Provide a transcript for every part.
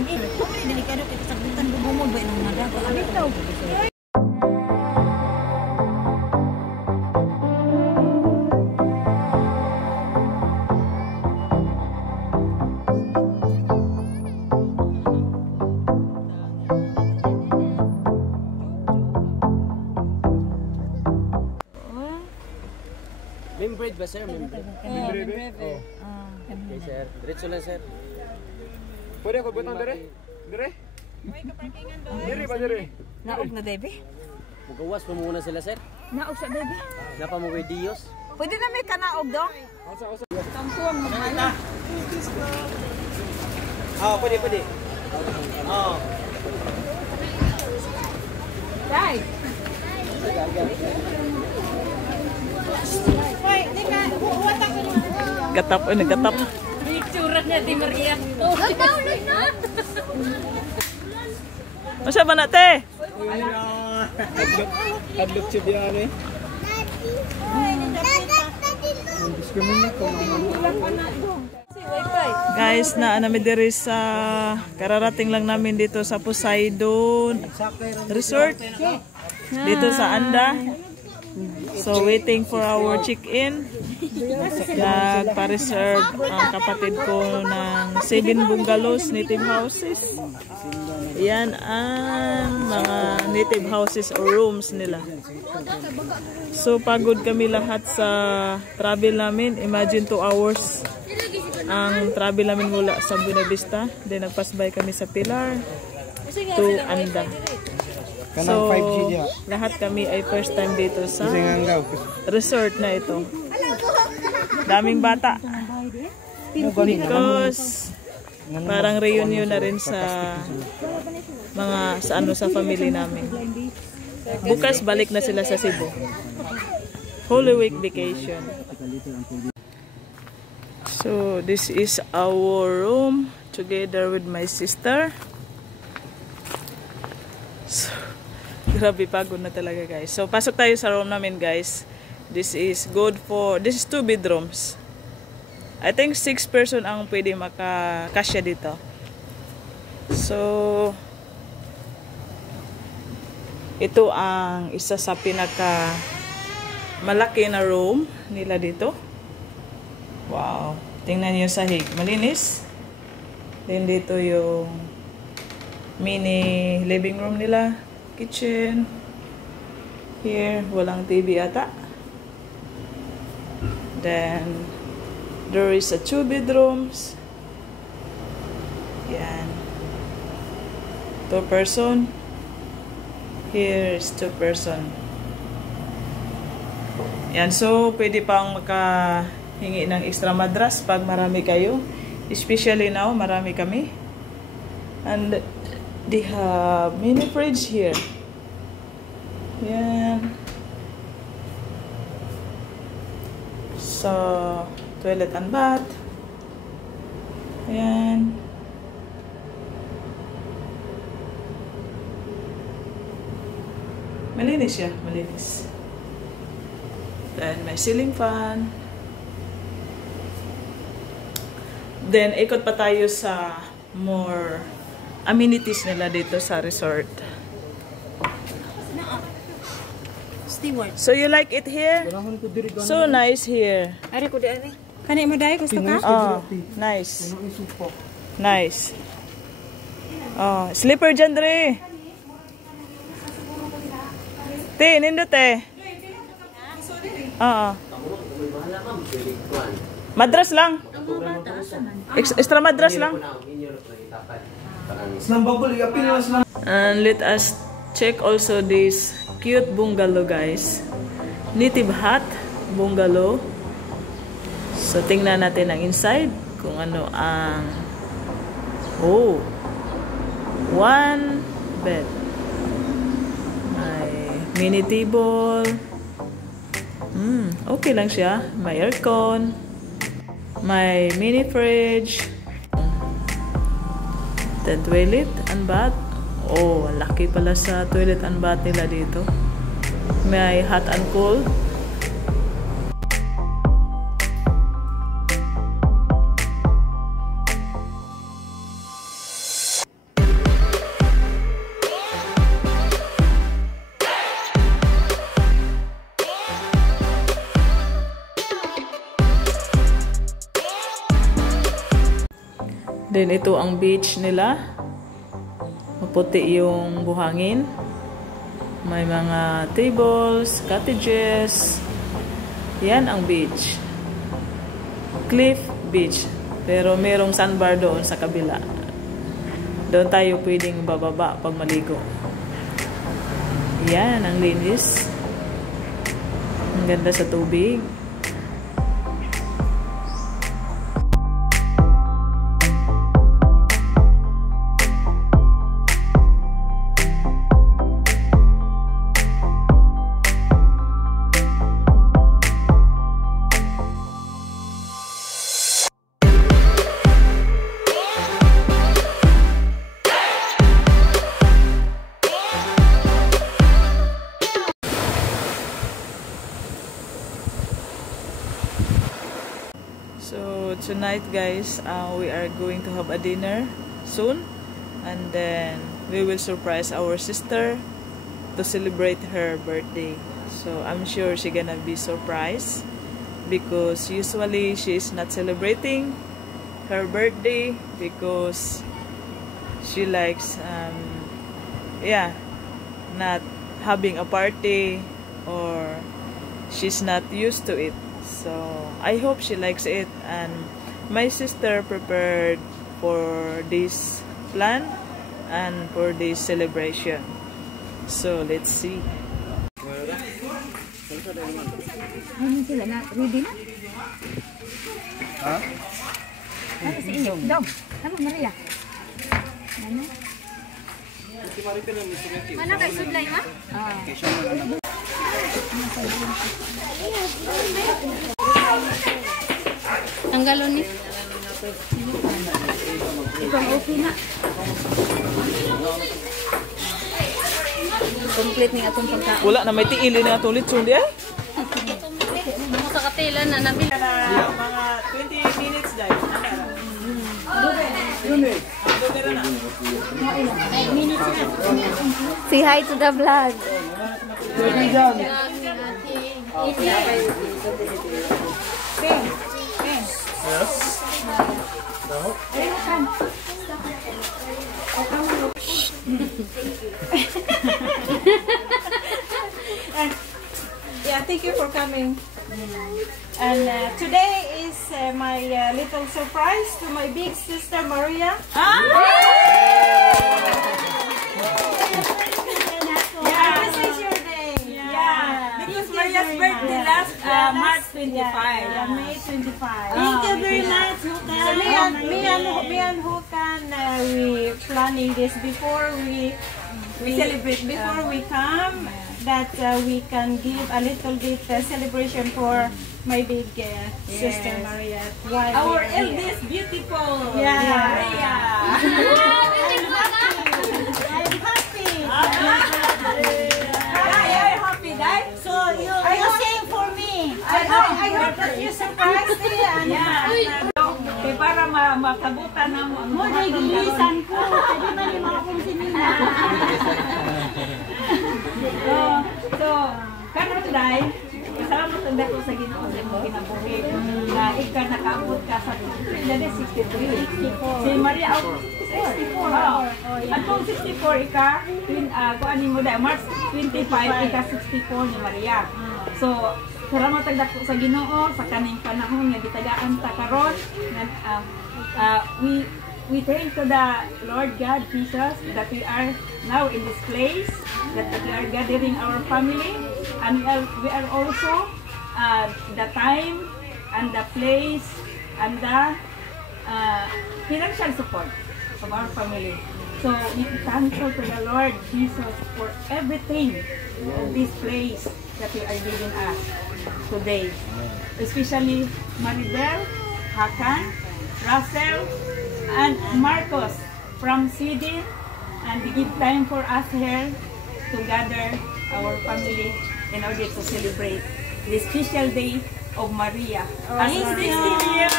nag-ilo. Delikado kita sakitan bumumog ba nung nadaga. Abitaw. Membrane ba sir? Membrane? Oh. Okay sir. Diretso lang sir. Pwede ako butang dire? Dire? May kaparkingan doon. Dire ba dire? Naog na, baby? Magawas pa muna sila sir. Naog sa, baby? Napa mo kay Dios. Pwede na may kanaog doon? Tampuang magmana. Pwede. Dai! Hoy, nika, huwata ko naman. Gatap, naggatap. Itsura niya, di Maria. Masa ba na, te? Hadlok siya diyan eh. Guys, namin diri sa kararating lang namin dito sa Poseidon Resort. Dito sa Anda. So, waiting for our check-in. Nagpa-reserve ang kapatid ko ng 7 bungalows, native houses. Yan ang mga native houses or rooms nila. So, pagod kami lahat sa travel namin. Imagine 2 hours ang travel namin mula sa Buena Vista. Then, nagpasbay kami sa Pilar to Anda. So, lahat kami ay first time dito sa resort na ito. Daming bata. Because parang reunion na rin sa mga sa family namin. Bukas balik na sila sa Cebu. Holy Week vacation. So, this is our room together with my sister. So, grabe, pagod na talaga guys. So, pasok tayo sa room namin guys. This is 2 bedrooms. I think 6 person ang pwede makakasya dito. So, ito ang isa sa pinaka malaki na room nila dito. Wow. Tingnan niyo yung sahig. Malinis. Then dito yung mini living room nila. Kitchen. Here, walang TV ata. Then, there is a 2 bedrooms. Yan. 2 person. Here is 2 person. Yan. So, pwede pang makahingi ng extra mattress pag marami kayo. Especially now, marami kami. And they have mini fridge here. Yan. So, toilet and bath. Yan. Malinis siya, malinis. Then, may ceiling fan. Then, ikot pa tayo sa more amenities nila dito sa resort. Steward. So, you like it here? So nice here. Ari ko di ani. Kani mo dai gusto ka? Oh, nice. Nice. Oh, slipper dyan, Dre. Te, nindo te. Oo. Madras lang. Extra madras lang. And let us check also this cute bungalow, guys. Native hut bungalow. So, tingnan natin ang inside. Kung ano ang... Oh! 1 bed. May mini table. Okay lang siya. May aircon. May mini fridge. Then, toilet and bath. Oh, laki pala sa toilet and bath nila dito. May hot and cold. Then ito ang beach nila. Maputi yung buhangin. May mga tables, cottages. Yan ang beach. Cliff Beach. Pero merong sandbar doon sa kabila. Doon tayo pwedeng bababa pag maligo. Yan, ang linis. Ang ganda sa tubig. So tonight guys, we are going to have a dinner soon, and then we will surprise our sister to celebrate her birthday. So I'm sure she's gonna be surprised because usually she is not celebrating her birthday because she likes not having a party, or she's not used to it. So I hope she likes it, and my sister prepared for this plan and for this celebration. So let's see. Ano sila na? Ready na? Ha? Ano si inyo? Dom. Ano, Maria? Ano? Mana kay sudlay ma? Ang galon ni. Ikaw okay na. Complete ni atong pagka. Wala na may tiili na atong litson di ay? Mo sa katilan na nabil. Mga 20 minutes dai. Say hi to the vlog. Yeah, thank you for coming. And today is my little surprise to my big sister Maria. Yeah, this is your day. Yeah, because Maria's birthday last March 25. Yeah, May 25. Thank you very much, Hukan. So me and Hukan, we planning this before we celebrate, before we come, that we can give a little bit celebration for my big sister Maria. Our eldest beautiful Maria. I'm happy. You're happy, right? So you're saying for me. I hope that you surprise me. Okay, para makabutan ng mo gilisan ko. Hindi man yung mga kumsinina. So, karon dai, kasalamat ang dako sa Ginoo sa imong kinabuhi na ikaw nakaabot ka sa 63. Si Maria 64. At kung 64 ika, kuan nimo dai March 25 ika 64 ni Maria. So, salamat ang dako sa Ginoo sa kaning panahon nga gitagaan ta karon. We thank to the Lord God Jesus that we are now in this place, that we are gathering our family, and we are also the time and the place and the financial support of our family. So we thankful to the Lord Jesus for everything of this place that we are giving us today, especially Maribel, Hakan, Russell, and Marcos from Sweden, and we give time for us here to gather our family in order to celebrate this special day of Maria. As 60 years!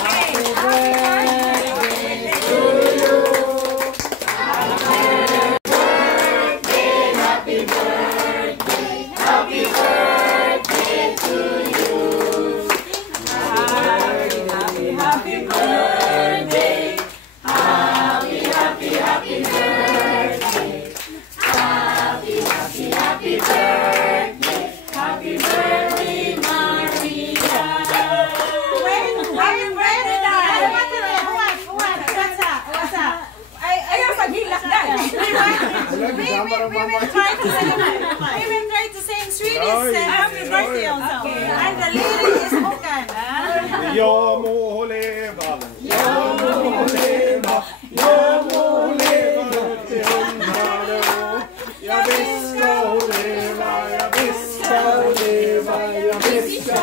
Happy birthday to you! Happy birthday! Happy birthday to you! Happy birthday! try to say in Swedish happy birthday also. And the lyric is spoken. Jag må leva, jag må leva, jag må leva till 100 år. Jag visst ska leva, jag visst ska leva, jag visst ska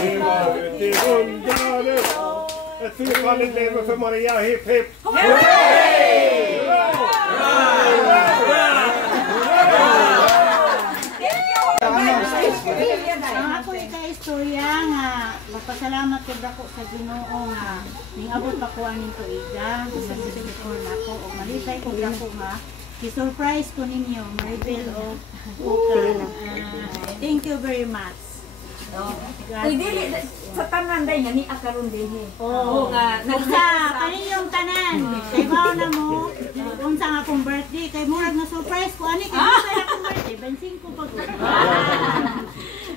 leva till 100 år. Ett fyrfaldigt lever för Maria, hipp hipp! Hurray! Ako ika-istorya nga, magpasalamat ko ako sa Ginoo nga ningabot pa ko aning tuiga, sa sisipon ako o malitay ko ako nga i-surprise ko ninyo, Maribel o Uka. Thank you very much. Uy, dili, sa tanan day nga ni akaron din eh. Oo, unsa kaninyong tanan. Kay bao na mo, unsa nga akong birthday, kay murag na surprise ko ani kay sa akong birthday, bensin ko pag.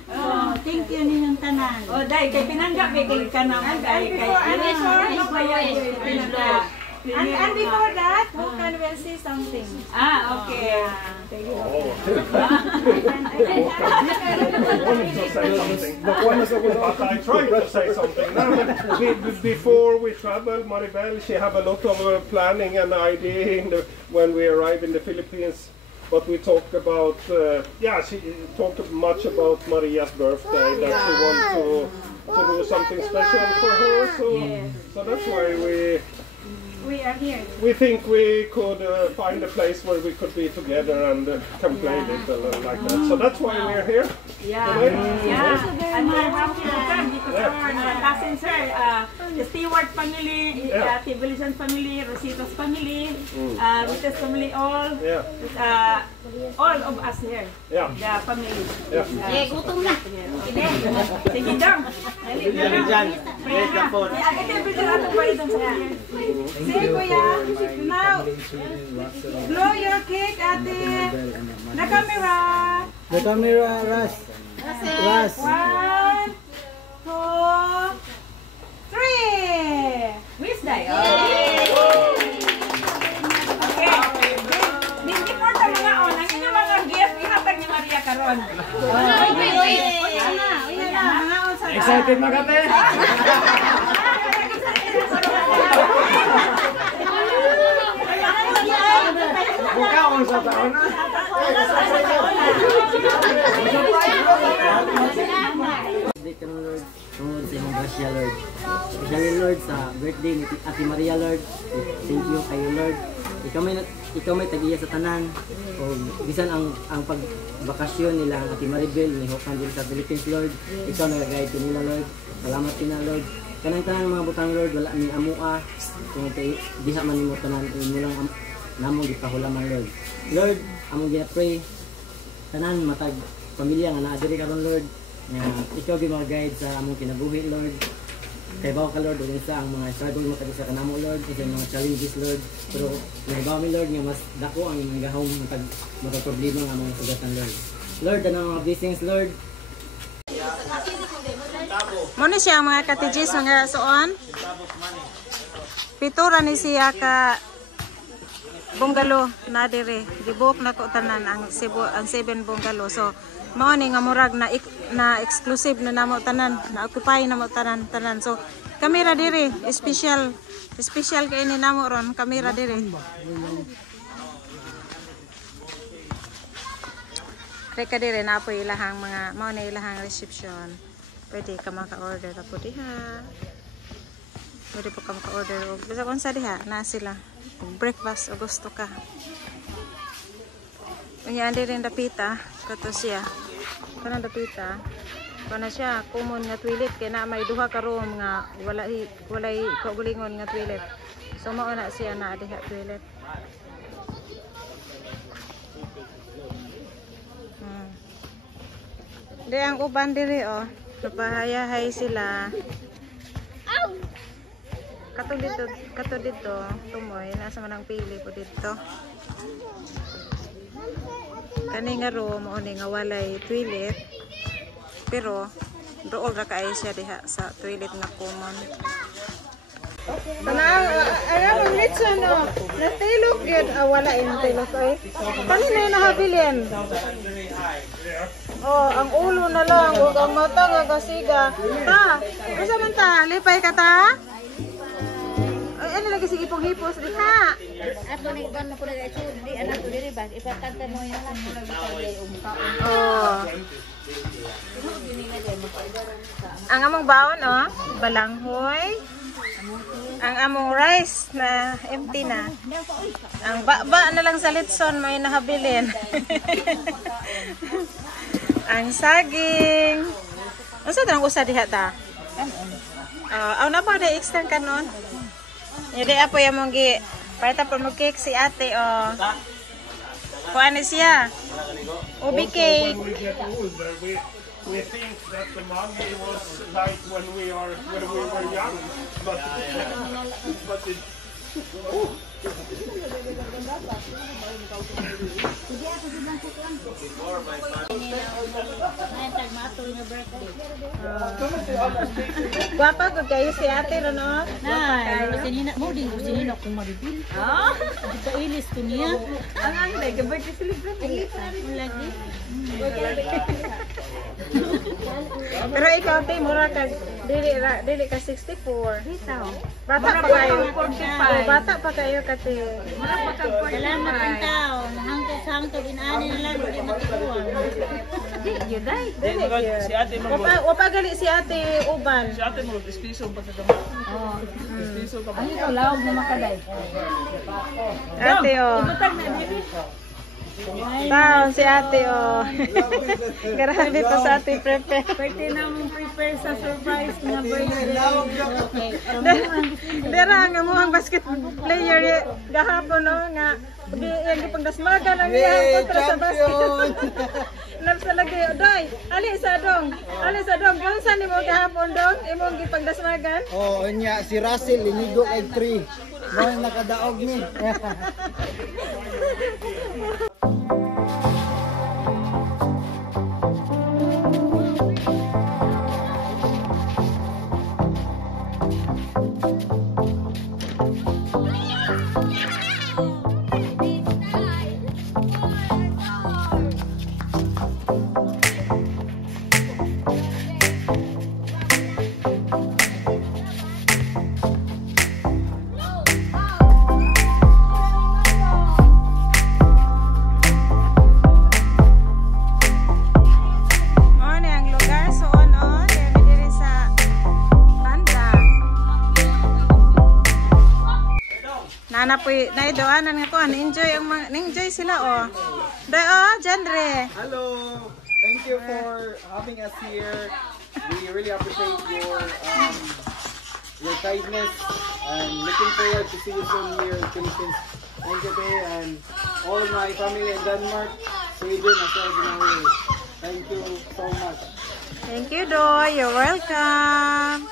Oh, thank you ninyong tanan. Oh, day kay pinanggap kay kanang kay And before that, who can will say something? Okay. But I tried to say something. No, but before we travel, Maribel, she have a lot of planning and idea when we arrive in the Philippines. But we talked about, she talked much about Maria's birthday, that she wants to do something special for her. So that's why We are here. we think we could find a place where we could be together and can play little like that. So that's why we're here. And we're happy to come because our cousins are the Stewart family, Tibulisan family, Rositas family, Vitas family, all of us here. Yeah. The family. Yeah. Gutom na. Sige dong. Dali dyan. Wait na po. Ito yung video natin pa rin sa Say, Kuya, now, blow your cake, ate. The camera. The camera, Ras. Ras. 1, 2, 3. Miss Day. Okay. Hindi po sa mga ang inyong mga gift, ihatag ni Maria karon. Excited magate? Bukaon sa taon na. Birthday ka ng Lord, tungod sa imong grasya, Lord. Especially, Lord, sa birthday ni Ate Maria, Lord. Thank you kayo, Lord. Ikaw may tagiya sa tanan. O bisan ang pagbakasyon nila, Ate Maribel, ni Hokan din sa Philippines, Lord. Ikaw nag-guide ko nila, Lord. Salamat ka na, Lord. Kanang-kanang mga butang, Lord, wala ni amua. Kung diha man mo tanan, mo lang namong gipahulaman, Lord. Lord, among gina-pray, tanan matag pamilya nga naa diri karon, Lord. Ikaw gyud mag-guide sa among kinabuhi, Lord. Kay bawo ka, Lord, ug sa ang mga struggle mo kadi sa kanamo, Lord, sa mga challenges, Lord. Pero naibaw mi, Lord, nga mas dako ang imong gahom matag problema nga mga sugatan, Lord. Lord, anong mga blessings, Lord. Muna siya mga katijis nga suon. Pitura ni siya ka bungalow na dire. Gibuok na ko tanan ang 7 bungalow. So mao ni nga murag na exclusive na namo tanan, na occupy namo tanan. So kamera dire, special kay ni namo ron kamera dire. Reka dire na po ilahang mga mao na ilahang reception. Pwede ka maka-order po diha. Pwede po ka maka-order o bisa kung sa diha na sila breakfast o gusto ka. Unya andi rin dapita kato siya. Kanang dapita kana siya common nga toilet kay na may duha ka room nga walay kaugalingon nga toilet. So mao na siya na diha toilet. Di ang uban diri oh. Napahayahay sila. Kato dito, tumoy, nasa manang pili po dito. Kani nga room, o nga walay toilet. Pero, dool ra kaay siya diha sa toilet na common. Tanang, alam mo litson Nastilok yun. Wala yung tilok eh. Kanina yung nahabilin. Oh, ang ulo na lang. Huwag ang mata nga kasiga. Ta, masa man ta? Lipay ka ta? Ay, ano lagi sige pong hipos? Di ha? Ato ni ban ko na ito, di anak ko diri ba? Ipatanta mo yung Oh. Ang among baon, oh, balanghoy. Ang among rice na empty na. Ang baba na lang sa litson may nahabilin. Ang saging. Ano sa tanong usa diha ta? Aw na pa da extend kanon. Yadi apo ya mong gi para po mo cake si ate oh. Kuan siya. Ubi cake. When we get older, we think that the mommy was like when we were young, but it. Guwapa ko kayo si ate no no? Sinina mo din sinina kung mabibil. Ah, dito ilis ko niya. Ang lagi birthday celebrate lagi. Pero ikaw te mura ka dili ka 64. Bata pa kayo. Bata pa kayo kate. Salamat ang tao. Hangtod inani na lang di matikuan. Di yun dai. Si ate mo. Wapa gali si ate uban. Si ate mo piso pa sa gamot. Oh. Piso ka ba? Ano ito lawag na makaday. Ate oh. Taon si ate oh. Grabe pa sa ate prepare. Pwede na mong prepare sa surprise na birthday. Dera nga mo ang basket player gahapon no nga yung pagdasmagan ang iyang kontra sa basket. Napsa lagi doy. Ali sa dong. Unsa nimo gahapon dong? Imong gipagdasmagan? Oh, nya si Russell linigo kay 3. Mo nakadaog ni. Nanapoy naidoanan nga ko enjoy sila oh. Dai oh, genre. Hello. Thank you for having us here. We really appreciate your kindness and looking forward to see you soon here in Philippines. Thank you, Tay, and all my family in Denmark, Sweden, as well as in Norway. Thank you so much. Thank you, Doy. You're welcome.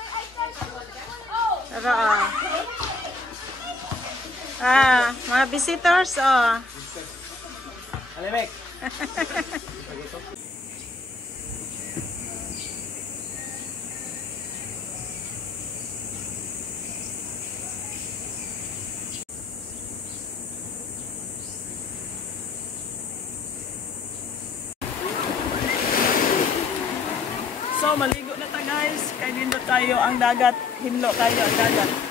Tara oh. Mga visitors oh. Alimek. So maligo na ta guys. Kay nindot tayo ang dagat. Hinlo tayo ang dagat.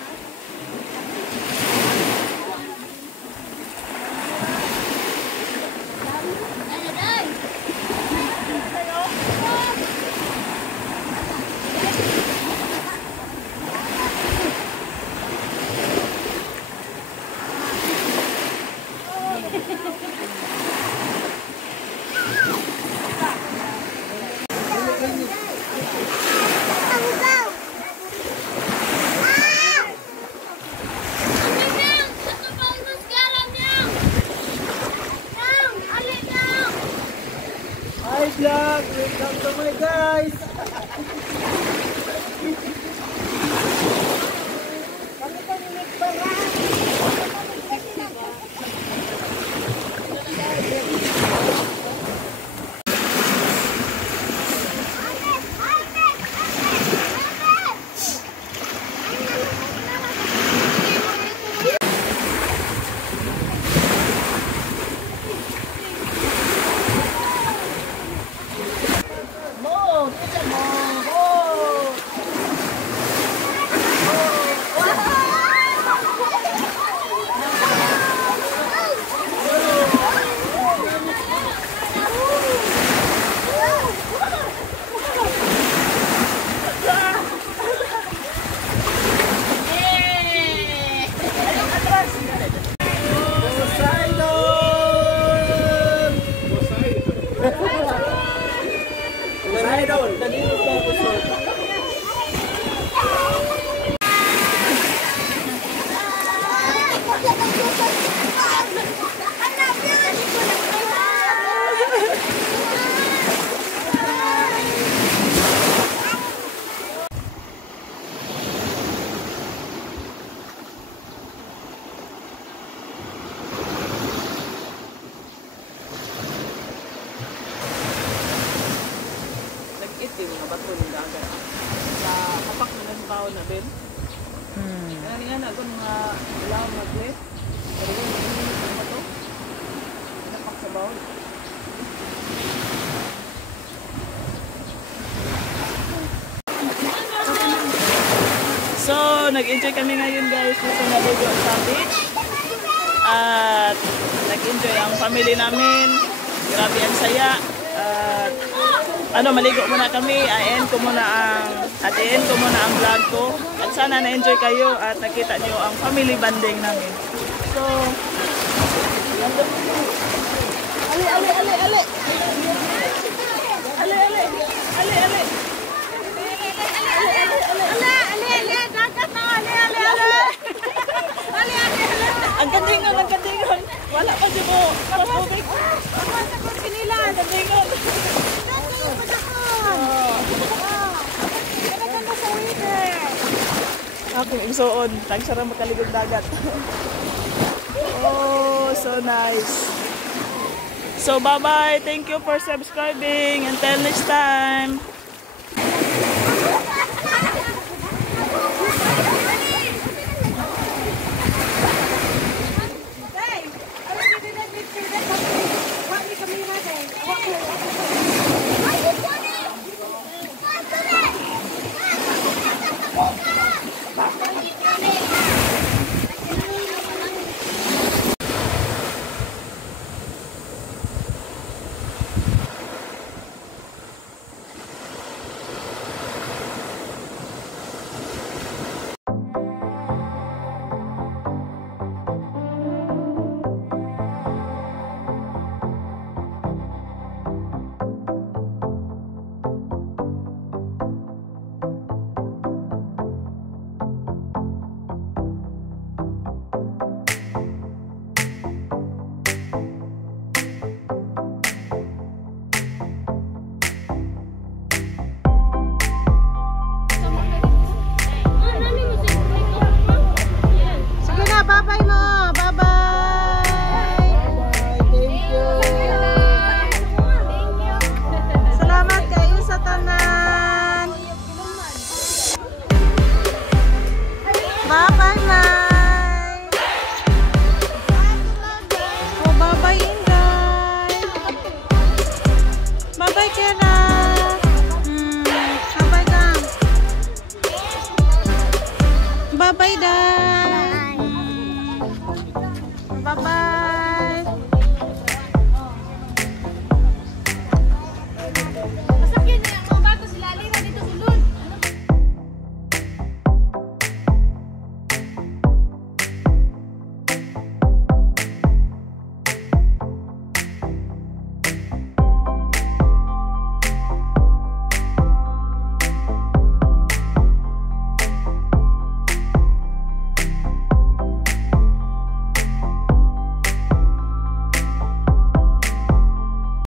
Hi vlog, welcome to my guys. na din. Kaya nga na kung mga ilaw mag-left. Pero yung mag-init mo to. Napak sa bawal. So, nag-enjoy kami ngayon guys dito na Ligo sa beach. At nag-enjoy ang family namin. Grabe ang saya. At maligo muna kami. I-end ko muna ang vlog ko. At sana na-enjoy kayo at nakita nyo ang family bonding namin. So, ang gandingon. Wala pa siya mo. Patubig. Ang gandingon. Akong igsoon. Nagsara makaligod dagat. Oh, so nice. So, bye-bye. Thank you for subscribing. Until next time. Bye-bye.